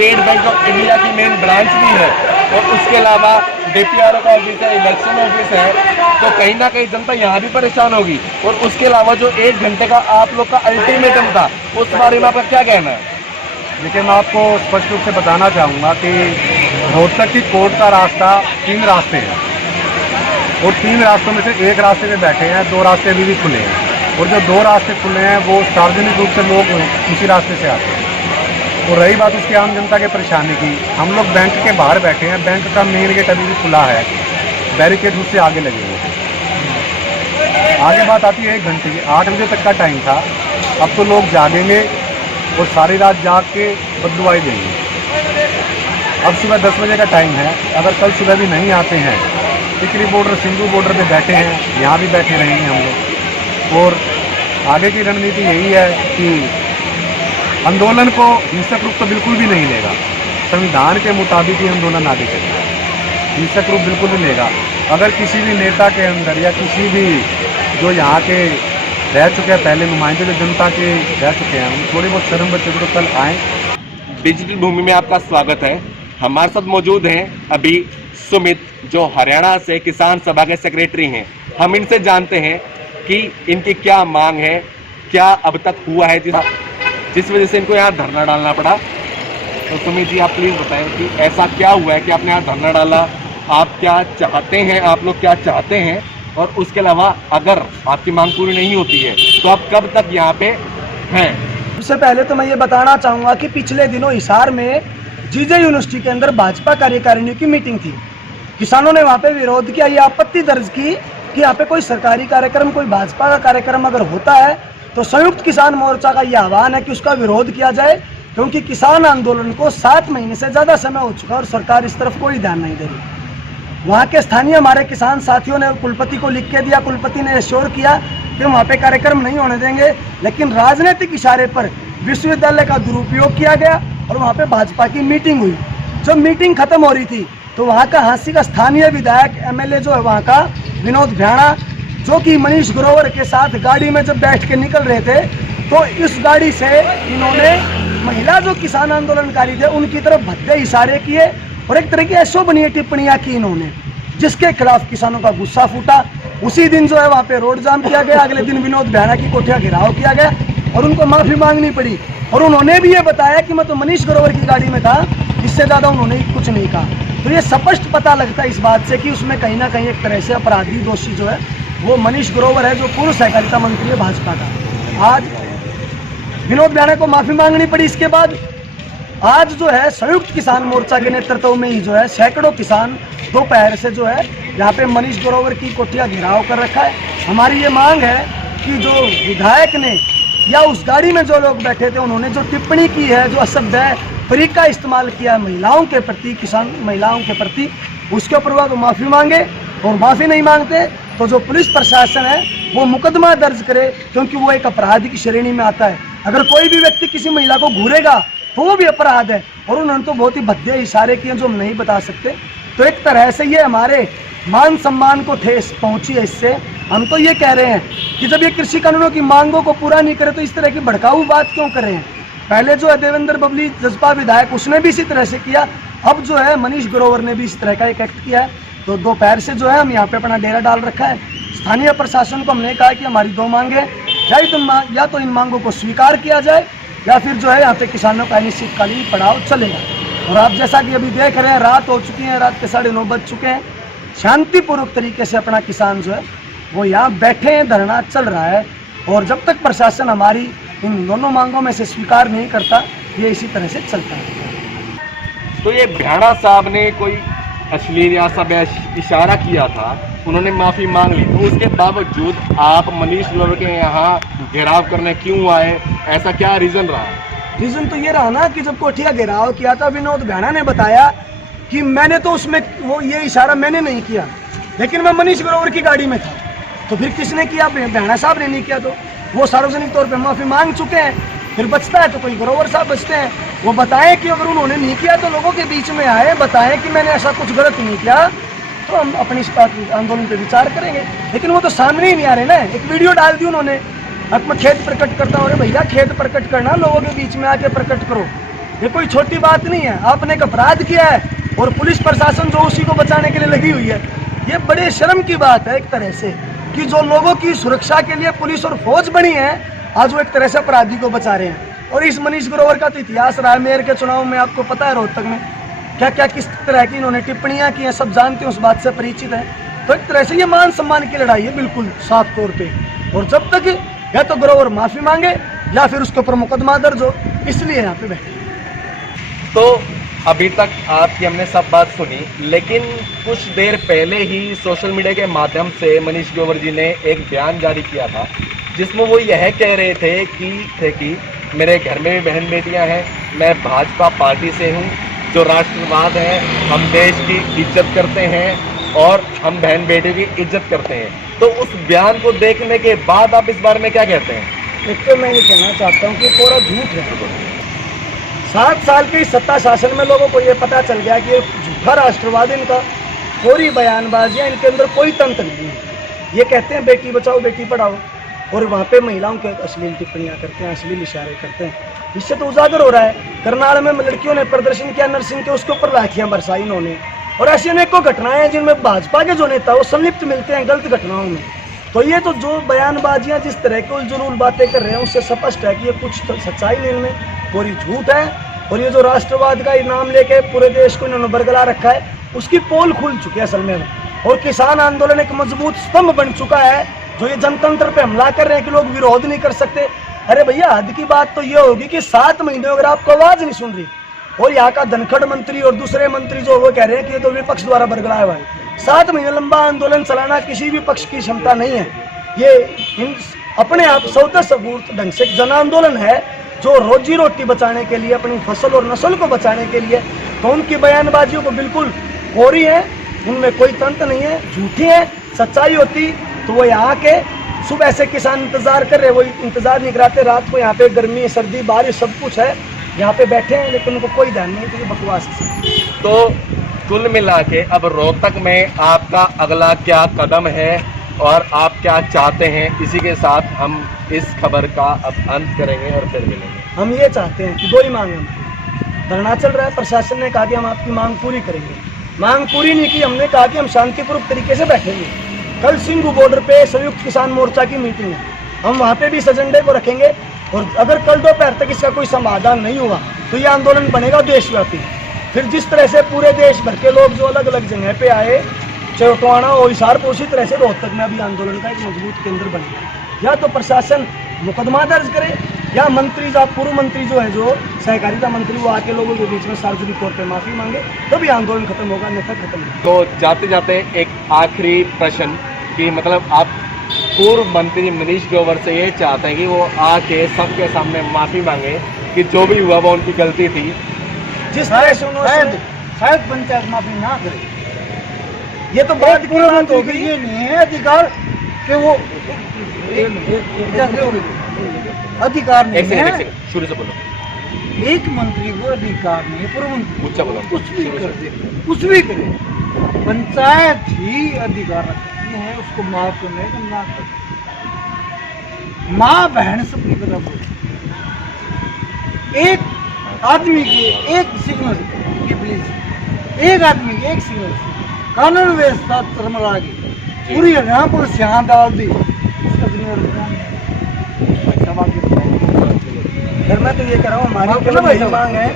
State bank of India की main branch भी है और उसके अलावा DPRO का ऑफिस है, इलेक्शन ऑफिस है, तो कहीं ना कहीं जनता यहाँ भी परेशान होगी। और उसके अलावा जो 1 घंटे का आप लोग का अल्टीमेटम था, उस बारे में आपका क्या कहना है? देखिए, मैं आपको स्पष्ट रूप से बताना चाहूँगा कि रोहतक की कोर्ट का रास्ता 3 रास्ते हैं और 3 रास्तों में से एक रास्ते पे बैठे हैं, 2 रास्ते अभी भी खुले हैं और जो 2 रास्ते खुले हैं वो सार्वजनिक रूप से लोग उसी रास्ते से आते हैं। और रही बात उसकी आम जनता के परेशानी की, हम लोग बैंक के बाहर बैठे हैं, बैंक का मेन गेट अभी भी खुला है, बैरिकेड उससे आगे लगे हुए हैं। आगे बात आती है 1 घंटे की, 8 बजे तक का टाइम था, अब तो लोग जागेंगे और सारी रात जाग के बददुआई देंगे। अब सुबह 10 बजे का टाइम है, अगर कल सुबह भी नहीं आते हैं, टिकरी बॉर्डर सिंधु बॉर्डर पे बैठे हैं, यहाँ भी बैठे रहेंगे हम लोग। और आगे की रणनीति यही है कि आंदोलन को हिंसक रूप तो बिल्कुल भी नहीं लेगा, संविधान के मुताबिक ही आंदोलन आगे चलेगा, हिंसक रूप बिल्कुल नहीं लेगा। अगर किसी भी नेता के अंदर या किसी भी जो यहाँ के रह चुके हैं पहले नुमाइंदे जो जनता के रह चुके हैं, हम थोड़ी बहुत शर्म बच्चे तो कल आएँ। डिजिटल भूमि में आपका स्वागत है। हमारे साथ मौजूद हैं अभी सुमित, जो हरियाणा से किसान सभा के सेक्रेटरी हैं। हम इनसे जानते हैं कि इनकी क्या मांग है, क्या अब तक हुआ है जिस वजह से इनको यहाँ धरना डालना पड़ा। तो सुमित जी, आप प्लीज़ बताएं कि ऐसा क्या हुआ है कि आपने यहाँ धरना डाला, आप क्या चाहते हैं, आप लोग क्या चाहते हैं, और उसके अलावा अगर आपकी मांग पूरी नहीं होती है तो आप कब तक यहाँ पे हैं? सबसे पहले तो मैं ये बताना चाहूँगा कि पिछले दिनों हिसार में जीजे यूनिवर्सिटी के अंदर भाजपा कार्यकारिणी की मीटिंग थी। किसानों ने वहाँ पे विरोध किया, ये आपत्ति दर्ज की कि यहाँ पे कोई सरकारी कार्यक्रम, कोई भाजपा का कार्यक्रम अगर होता है तो संयुक्त किसान मोर्चा का ये आह्वान है कि उसका विरोध किया जाए, क्योंकि किसान आंदोलन को 7 महीने से ज़्यादा समय हो चुका है और सरकार इस तरफ कोई ध्यान नहीं दे रही। वहाँ के स्थानीय हमारे किसान साथियों ने कुलपति को लिख के दिया, कुलपति ने एश्योर किया कि वहाँ पे कार्यक्रम नहीं होने देंगे, लेकिन राजनीतिक इशारे पर विश्वविद्यालय का दुरुपयोग किया गया और वहाँ पे भाजपा की मीटिंग हुई। जब मीटिंग खत्म हो रही थी तो वहाँ का हांसी का स्थानीय विधायक MLA जो है वहाँ का विनोद भ्याणा, जो कि मनीष ग्रोवर के साथ गाड़ी में जब बैठ के निकल रहे थे, तो इस गाड़ी से इन्होंने महिला जो किसान आंदोलनकारी थे उनकी तरफ भद्दे इशारे किए और एक तरह की अशोभनीय टिप्पणियां की इन्होंने, जिसके खिलाफ किसानों का गुस्सा फूटा। उसी दिन जो है वहाँ पे रोड जाम किया गया, अगले दिन विनोद भ्याणा की कोठिया घेराव किया गया और उनको माफ़ी मांगनी पड़ी। और उन्होंने भी ये बताया कि मैं तो मनीष ग्रोवर की गाड़ी में था, इससे ज़्यादा उन्होंने कुछ नहीं कहा। तो ये स्पष्ट पता लगता है इस बात से कि उसमें कहीं ना कहीं एक तरह से अपराधी दोषी जो है वो मनीष ग्रोवर है, जो पूर्व सहकारिता मंत्री है भाजपा का। आज विनोद भ्याणा को माफ़ी मांगनी पड़ी। इसके बाद आज जो है संयुक्त किसान मोर्चा के नेतृत्व में ही जो है सैकड़ों किसान दोपहर से जो है यहाँ पे मनीष ग्रोवर की कोठिया घेराव कर रखा है। हमारी ये मांग है कि जो विधायक ने या उस गाड़ी में जो लोग बैठे थे उन्होंने जो टिप्पणी की है, जो असभ्य तरीका इस्तेमाल किया है महिलाओं के प्रति, किसान महिलाओं के प्रति, उसके ऊपर वो माफ़ी मांगे। और माफ़ी नहीं मांगते तो जो पुलिस प्रशासन है वो मुकदमा दर्ज करे, क्योंकि वो एक अपराध की श्रेणी में आता है। अगर कोई भी व्यक्ति किसी महिला को घूरेगा तो वो भी अपराध है। और उन्होंने तो बहुत ही भद्दे इशारे किए जो हम नहीं बता सकते। तो एक तरह से ये हमारे मान सम्मान को ठेस पहुंची है। इससे हम तो ये कह रहे हैं कि जब ये कृषि कानूनों की मांगों को पूरा नहीं करे तो इस तरह की भड़काऊ बात क्यों कर रहे हैं। पहले जो है देवेंद्र बबली जसपा विधायक, उसने भी इसी तरह से किया। अब जो है मनीष ग्रोवर ने भी इस तरह का एक एक्ट किया है। तो दोपहर से जो है हम यहाँ पे अपना डेरा डाल रखा है। स्थानीय प्रशासन को हमने कहा कि हमारी 2 मांगे हैं, या तो इन मांगों को स्वीकार किया जाए या फिर जो है यहाँ पे किसानों का अनिश्चितकालीन पड़ाव चलेगा। और आप जैसा कि अभी देख रहे हैं, रात हो चुकी है, रात के 9:30 बज चुके हैं। शांतिपूर्वक तरीके से अपना किसान जो है वो यहाँ बैठे हैं, धरना चल रहा है। और जब तक प्रशासन हमारी इन दोनों मांगों में से स्वीकार नहीं करता, ये इसी तरह से चलता है। तो ये भ्याणा साहब ने कोई अश्लील या सब इशारा किया था, उन्होंने माफ़ी मांग ली, तो उसके बावजूद आप मनीष ग्रोवर के यहाँ घेराव करने क्यों आए? ऐसा क्या रीज़न रहा? रीज़न तो ये रहा ना कि जब कोठिया घेराव किया था, विनोद भ्याणा ने बताया कि मैंने तो उसमें वो ये इशारा मैंने नहीं किया, लेकिन मैं मनीष ग्रोवर की गाड़ी में था। तो फिर किसने किया? भ्याणा साहब ने नहीं किया। तो वो सार्वजनिक तौर पे माफ़ी मांग चुके हैं, फिर बचता है तो कोई ग्रोवर साहब बचते हैं। वो बताएं कि अगर उन्होंने नहीं किया तो लोगों के बीच में आए, बताएं कि मैंने ऐसा कुछ गलत नहीं किया, तो हम अपनी इस आंदोलन पे विचार करेंगे। लेकिन वो तो सामने ही नहीं आ रहे ना। एक वीडियो डाल दी उन्होंने, अब मैं खेत प्रकट करता हूँ। अरे भैया, खेत प्रकट करना लोगों के बीच में आके प्रकट करो। ये कोई छोटी बात नहीं है। आपने एक अपराध किया है और पुलिस प्रशासन जो उसी को बचाने के लिए लगी हुई है, ये बड़े शर्म की बात है एक तरह से कि जो लोगों की सुरक्षा के लिए पुलिस और फौज बनी है, आज वो एक तरह से अपराधी को बचा रहे हैं। और इस मनीष ग्रोवर का तो इतिहास रहा है। मेयर के चुनाव में आपको पता है रोहतक में क्या क्या किस तरह की इन्होंने टिप्पणियां की हैं, सब जानते हैं, उस बात से परिचित है। तो एक तरह से ये मान सम्मान की लड़ाई है बिल्कुल साफ तौर पे। और जब तक या तो ग्रोवर माफी मांगे या फिर उसके ऊपर मुकदमा दर्ज हो, इसलिए यहाँ पे बैठे। तो अभी तक आपकी हमने सब बात सुनी, लेकिन कुछ देर पहले ही सोशल मीडिया के माध्यम से मनीष ग्रोवर जी ने एक बयान जारी किया था, जिसमें वो यह कह रहे थे कि मेरे घर में भी बहन बेटियां हैं, मैं भाजपा पार्टी से हूं, जो राष्ट्रवाद है, हम देश की इज्जत करते हैं और हम बहन बेटियों की इज्जत करते हैं। तो उस बयान को देखने के बाद आप इस बारे में क्या कहते हैं? एक तो मैं ये कहना चाहता हूँ कि पूरा झूठ है। 7 साल के सत्ता शासन में लोगों को ये पता चल गया कि ये झूठा राष्ट्रवाद, इनका पूरी बयानबाजियाँ, इनके अंदर कोई तंत्र नहीं है। ये कहते हैं बेटी बचाओ बेटी पढ़ाओ, और वहाँ पे महिलाओं के अश्लील टिप्पणियाँ करते हैं, अश्लील इशारे करते हैं। इससे तो उजागर हो रहा है। करनाल में लड़कियों ने प्रदर्शन किया नरसिंह के, उसके ऊपर लाठियाँ बरसाई इन्होंने। और ऐसी अनेकों घटनाएं हैं जिनमें भाजपा के जो नेता वो संलिप्त मिलते हैं गलत घटनाओं में। तो ये तो जो बयानबाजियाँ जिस तरह की उलझुल बातें कर रहे हैं, उससे स्पष्ट है कि ये कुछ तो सच्चाई नहीं, इनमें पूरी झूठ है। और ये जो राष्ट्रवाद का नाम लेके पूरे देश को इन्होंने बरगला रखा है, उसकी पोल खुल चुकी है असल में। और किसान आंदोलन एक मजबूत स्तंभ बन चुका है। जो ये जनतंत्र पे हमला कर रहे हैं कि लोग विरोध नहीं कर सकते, अरे भैया हद की बात तो ये होगी कि 7 महीने अगर आपको आवाज नहीं सुन रही, और यहाँ का धनखड़ मंत्री और दूसरे मंत्री जो वो कह रहे हैं कि ये तो विपक्ष द्वारा बरगलाया हुआ है। 7 महीने लंबा आंदोलन चलाना किसी भी पक्ष की क्षमता नहीं है। ये अपने आप स्वतः सबूत ढंग से जन आंदोलन है, जो रोजी रोटी बचाने के लिए, अपनी फसल और नस्ल को बचाने के लिए। तो उनकी बयानबाजियों को बिल्कुल कोरी है, उनमें कोई तंत्र नहीं है, झूठी है। सच्चाई होती तो वो यहाँ के सुबह से किसान इंतजार कर रहे, वो इंतजार नहीं कराते। रात को यहाँ पे गर्मी सर्दी बारिश सब कुछ है, यहाँ पे बैठे हैं, लेकिन उनको कोई ध्यान नहीं है। तो ये बकवास है। तो कुल मिला के अब रोहतक में आपका अगला क्या कदम है और आप क्या चाहते हैं? इसी के साथ हम इस खबर का अब अंत करेंगे और फिर मिलेंगे। हम ये चाहते हैं कि 2 ही मांग हैं। धरना चल रहा है, प्रशासन ने कहा कि हम आपकी मांग पूरी करेंगे। मांग पूरी नहीं की, हमने कहा कि हम शांतिपूर्वक तरीके से बैठेंगे। कल सिंघू बॉर्डर पे संयुक्त किसान मोर्चा की मीटिंग है, हम वहाँ पे भी इस एजेंडे को रखेंगे। और अगर कल दोपहर तक इसका कोई समाधान नहीं हुआ तो ये आंदोलन बनेगा देशव्यापी। फिर जिस तरह से पूरे देश भर के लोग जो अलग अलग जगह पे आए, चौटवाना और हिसार पर, उसी तरह से रोहतक में अभी आंदोलन का एक मजबूत केंद्र बने। या तो प्रशासन मुकदमा दर्ज करे, या मंत्री पूर्व मंत्री जो है, जो सहकारिता मंत्री, वो आके लोगों के बीच में सार्वजनिक तौर पर माफी मांगे, तभी आंदोलन खत्म होगा, अन्यथा खत्म होगा। तो जाते जाते एक आखिरी प्रश्न कि मतलब आप पूर्व मंत्री मनीष ग्रोवर से ये चाहते हैं कि वो आके सबके सामने माफी मांगे कि जो भी हुआ वो उनकी गलती थी। जिस तरह से उन्होंने शायद पंचायत माफी ना करे, ये तो बात की बात हो गई। ये नहीं है अधिकार कि वो अधिकार नहीं है। शुरू से बोलो। एक मंत्री को अधिकार नहीं है, पूर्व मंत्री ऊंचा बोलो। कुछ भी कर दे, कुछ भी करे, पंचायत ही अधिकार रखती है उसको माफ करने का, ना कर। माँ बहन सबकी बराबर। एक आदमी की एक सिग्नल की प्लीज, एक आदमी की एक सिग्नल से कानून व्यवस्था चरमरा गई, पूरी हरियाणा पुलिस यहाँ डाल दी। फिर मैं तो ये कह रहा हूँ, हमारी केवल यही मांग है,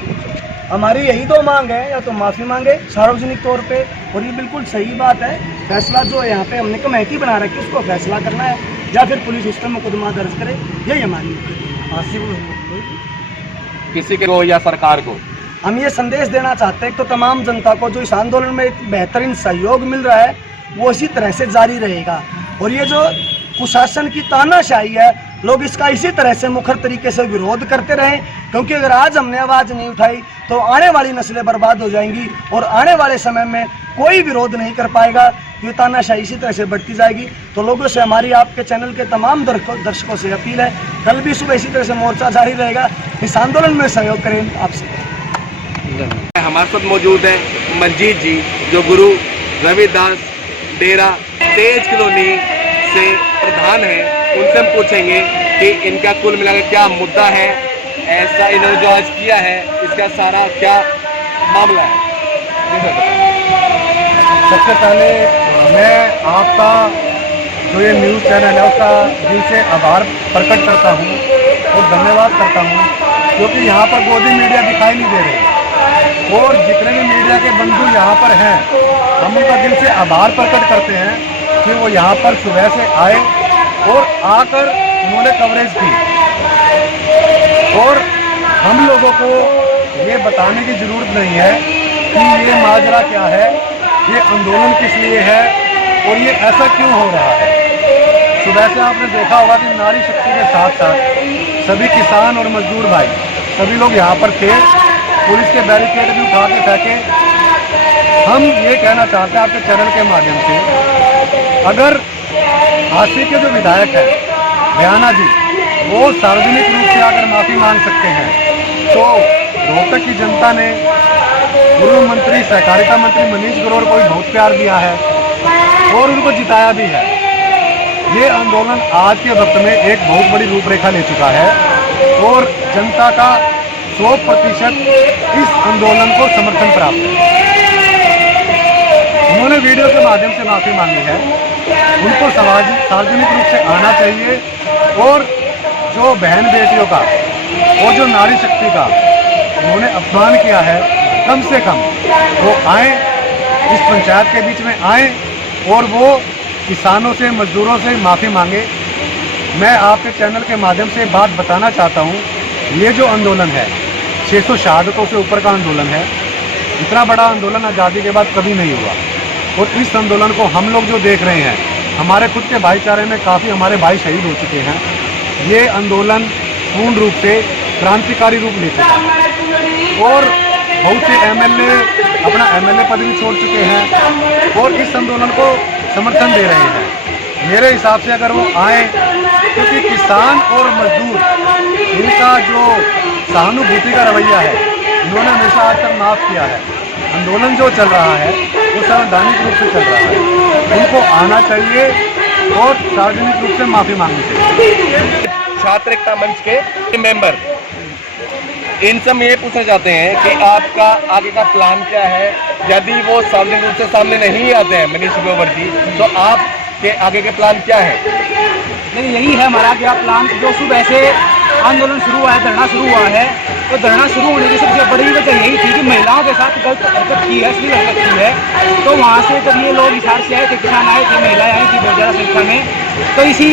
हमारी यही 2 मांग है। या तो माफी मांगे सार्वजनिक तौर पे, और ये बिल्कुल सही बात है, फैसला जो है यहाँ पे हमने कमेटी बना रखी है उसको फैसला करना है, या फिर पुलिस उस पर मुकदमा दर्ज करे। यही हमारी किसी को या सरकार को हम ये संदेश देना चाहते हैं कि तो तमाम जनता को जो इस आंदोलन में एक बेहतरीन सहयोग मिल रहा है, वो इसी तरह से जारी रहेगा। और ये जो कुशासन की तानाशाही है, लोग इसका इसी तरह से मुखर तरीके से विरोध करते रहें, क्योंकि अगर आज हमने आवाज़ नहीं उठाई तो आने वाली नस्लें बर्बाद हो जाएंगी, और आने वाले समय में कोई विरोध नहीं कर पाएगा। ये तानाशाही इसी तरह से बढ़ती जाएगी। तो लोगों से हमारी, आपके चैनल के तमाम दर्शकों से अपील है, कल भी सुबह इसी तरह से मोर्चा जारी रहेगा। इस आंदोलन में सहयोग करें आपसे। हमारे साथ मौजूद है मंजीत जी, जो गुरु रविदास डेरा तेज कॉलोनी से प्रधान है। उनसे हम पूछेंगे कि इनका कुल मिलाकर क्या मुद्दा है ऐसा इन्होंने जो आज किया है, इसका सारा क्या मामला है? सबसे पहले मैं आपका जो ये न्यूज़ चैनल है उसका दिल से आभार प्रकट करता हूँ और धन्यवाद करता हूँ, क्योंकि यहाँ पर गोदी मीडिया दिखाई नहीं दे रहे और जितने भी मीडिया के बंधु यहाँ पर हैं हम उनका दिल से आभार प्रकट करते हैं कि वो यहाँ पर सुबह से आए और आकर उन्होंने कवरेज की। और हम लोगों को ये बताने की ज़रूरत नहीं है कि ये माजरा क्या है, ये आंदोलन किस लिए है और ये ऐसा क्यों हो रहा है। सुबह से आपने देखा होगा कि नारी शक्ति के साथ साथ सभी किसान और मजदूर भाई सभी लोग यहाँ पर थे, पुलिस के बैरिकेड भी उठा के फेंके। हम ये कहना चाहते हैं आपके चैनल के माध्यम से, अगर हाथी के जो विधायक है बयाना जी, वो सार्वजनिक रूप से आकर माफ़ी मांग सकते हैं, तो रोहतक की जनता ने पूर्व मंत्री सहकारिता मंत्री मनीष ग्रोवर को भी बहुत प्यार दिया है और उनको जिताया भी है। ये आंदोलन आज के वक्त में एक बहुत बड़ी रूपरेखा ले चुका है और जनता का 100% इस आंदोलन को समर्थन प्राप्त है। उन्होंने वीडियो के माध्यम से माफ़ी मांगी है, उनको सार्वजनिक रूप से आना चाहिए और जो बहन बेटियों का और जो नारी शक्ति का उन्होंने अपमान किया है, कम से कम वो आए, इस पंचायत के बीच में आए और वो किसानों से मजदूरों से माफ़ी मांगे। मैं आपके चैनल के माध्यम से बात बताना चाहता हूँ, ये जो आंदोलन है 600 शहादतों से ऊपर का आंदोलन है। इतना बड़ा आंदोलन आज़ादी के बाद कभी नहीं हुआ और इस आंदोलन को हम लोग जो देख रहे हैं, हमारे खुद के भाईचारे में काफ़ी हमारे भाई शहीद हो चुके हैं। ये आंदोलन पूर्ण रूप से क्रांतिकारी रूप ले चुका है और बहुत से एमएलए अपना एमएलए पद भी छोड़ चुके हैं और इस आंदोलन को समर्थन दे रहे हैं। मेरे हिसाब से अगर वो आए, क्योंकि किसान और मजदूर इनका जो सहानुभूति का रवैया है, इन्होंने हमेशा आज तक माफ़ किया है। आंदोलन जो चल रहा है वो संवैधानिक रूप से चल रहा है, उनको आना चाहिए और सार्वजनिक रूप से माफ़ी मांगनी चाहिए। छात्र एकता मंच के मेंबर, इनसे हम ये पूछना चाहते हैं कि आपका आगे का प्लान क्या है? यदि वो सार्वजनिक रूप से सामने नहीं आते हैं मनीष ग्रोवर जी, तो आपके आगे के प्लान क्या है? नहीं, यही है हमारा क्या प्लान। जो सुबह से आंदोलन शुरू हुआ है, धरना शुरू हुआ है, तो धरना शुरू होने की सबसे बड़ी वजह यही थी कि महिलाओं के साथ गलत हरकत की है, असली हरकत की है। तो वहाँ से जब ये लोग हिसार से आए थे, किसान आए थे, महिलाएं आई थी बहुत ज़्यादा संख्या में, तो इसी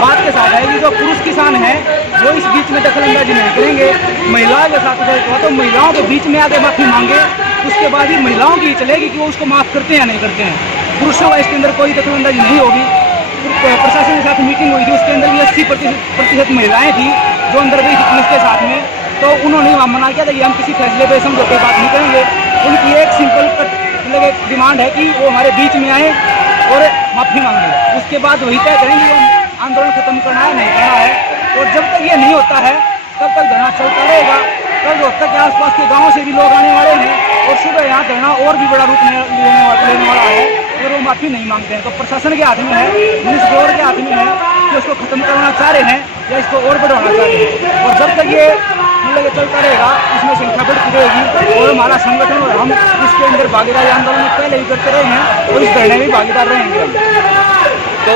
बात के साथ है कि जो पुरुष किसान हैं वो इस बीच में दखलंदाजी नहीं करेंगे। महिलाओं के साथ गलत हुआ तो महिलाओं के बीच में आगे माफ़ी मांगे, उसके बाद ही महिलाओं की चलेगी कि वो उसको माफ़ करते हैं या नहीं करते हैं। पुरुषों का इसके अंदर कोई दखलंदाजी नहीं होगी। प्रशासन के साथ मीटिंग हुई थी, उसके अंदर भी 80% महिलाएं थी जो अंदर गई थी पुलिस के साथ में, तो उन्होंने वहाँ मना किया था कि हम किसी फैसले पे समझौते बात नहीं करेंगे। उनकी एक सिंपल मतलब एक डिमांड है कि वो हमारे बीच में आए और माफ़ी मांगे, उसके बाद वही तय करेंगे वो आंदोलन खत्म करना है नहीं करना है। और जब तक ये नहीं होता है तब तक धरना चलता रहेगा। कल रोहतक के आसपास के गाँव से भी लोग आने वाले हैं और सुबह यहाँ धरना और भी बड़ा रूप लेने वाला है अगर वो माफ़ी नहीं मांगते हैं। तो प्रशासन के हाथ में है, मनीष ग्रोवर के हाथ में है कि उसको खत्म करना चाह रहे हैं या इसको और बढ़ाना चाह रहे हैं। और जब तक ये मतलब चलता रहेगा, इसमें संख्या बढ़ती रहेगी और हमारा संगठन और हम इसके अंदर भागीदारी आंदोलन में पहले ही करते रहे हैं और इस धरने में भागीदार रहेंगे। तो